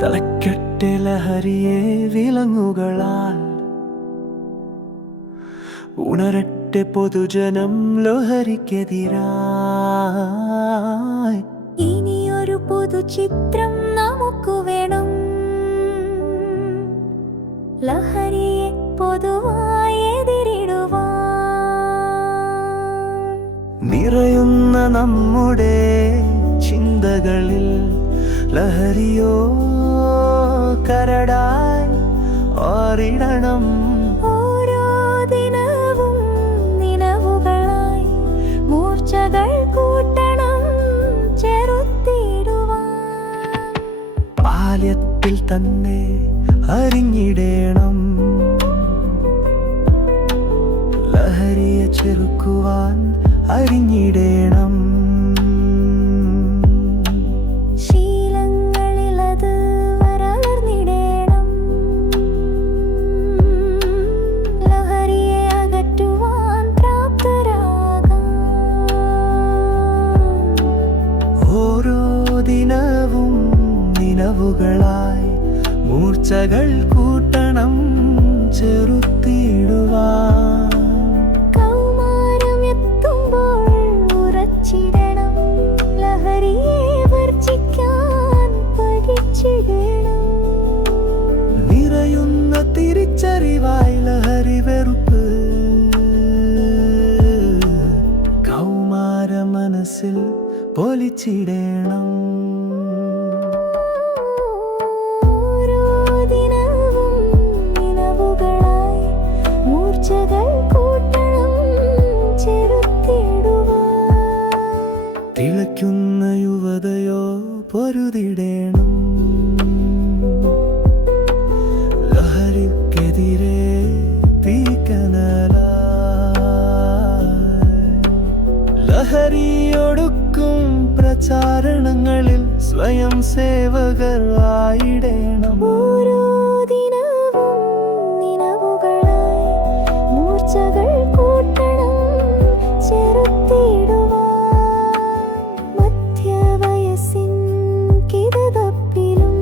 തലക്കെട്ട് ലഹരിയെ വിലങ്ങുകളാൽ ഉണരട്ടെ പൊതുജനം ലഹരിക്കെതിരായി. ഇനിയൊരു പുതുചിത്രം നമുക്ക് വേണം. ലഹരിയെ പൊതുവായി എതിരിടുവാൻ. നിറയുന്ന നമ്മുടെ ചിന്തകളിൽ ലഹരിയോ കരടായി ഓരിടണം. ഓരോ ദിനവും നിലവുകളായി മൂർച്ചകൾ കൂട്ടണം, ചെറുത്തിടുവാൻ. ബാല്യത്തിൽ തന്നെ അറിഞ്ഞിടേണം, ലഹരിയെ ചെറുക്കുവാൻ അറിഞ്ഞിടേണം. ശീലങ്ങളിലത് വളർന്നിടേണം. ലഹരിയെ അകറ്റുവാൻ പ്രാപ്തരാകാം. ഓരോ ദിനവും നിലവുകളായി മൂർച്ചകൾ കൂട്ടണം, ചെറുത്തിടുവാൻ. കൗമാരം എത്തുമ്പോൾ ഉറച്ചിടണം, ലഹരിയെ വർജിക്കാൻ പഠിച്ചിടണം. നിറയുന്ന തിരിച്ചറിവായി ലഹരി വെറുപ്പ് കൗമാര മനസ്സിൽ പൊലിച്ചിടണം. ഓരോ ദിനവും നിലവുകളായി മൂർച്ചകൾ കൂട്ടണം, ചെറുത്തിടുവാൻ. തിളയ്ക്കുന്ന യുവതയോ പൊരുതിടേണം, ലഹരിക്കെതിരെ തീക്കനലായി. ലഹരിയൊടുക്കും പ്രചാരണങ്ങളിൽ സ്വയം സേവകർ ആയിടേണം. ഓരോ ദിനവും നിലവുകളായി മൂർച്ചകൾ കൂട്ടണം, ചെറുത്തിടുവാൻ. മധ്യവയസ്സിൻ കിതതപ്പിലും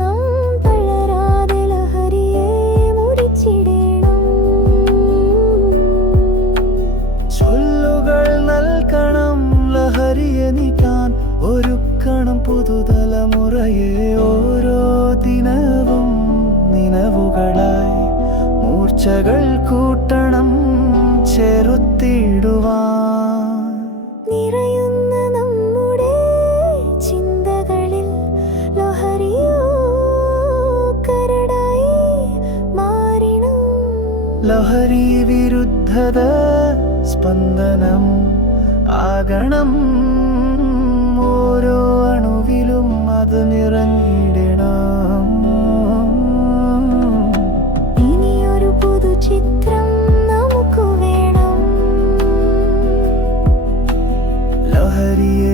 നാം തളരാതെ ലഹരിയെ മുറിച്ചിടണം. ചൊല്ലുകൾ നൽകണം, ലഹരിയെ നീക്കാൻ ഒരുക്കണം പുതുതലമുറയെ. ഓരോ ദിനവും നിലവുകളായി മൂർച്ചകൾ കൂട്ടണം, ചെറുത്തിടുവാൻ. നിറയുന്ന നമ്മുടെ ചിന്തകളിൽ ലഹരിയോ കരടായി മാറിണം. ലഹരി വിരുദ്ധത സ്പന്ദനം ആകണം, ഓരോ അണുവിലും അത് നിറഞ്ഞിടണം. ഇനിയൊരു പുതുചിത്രം നമുക്ക് വേണം. ലഹരിയെ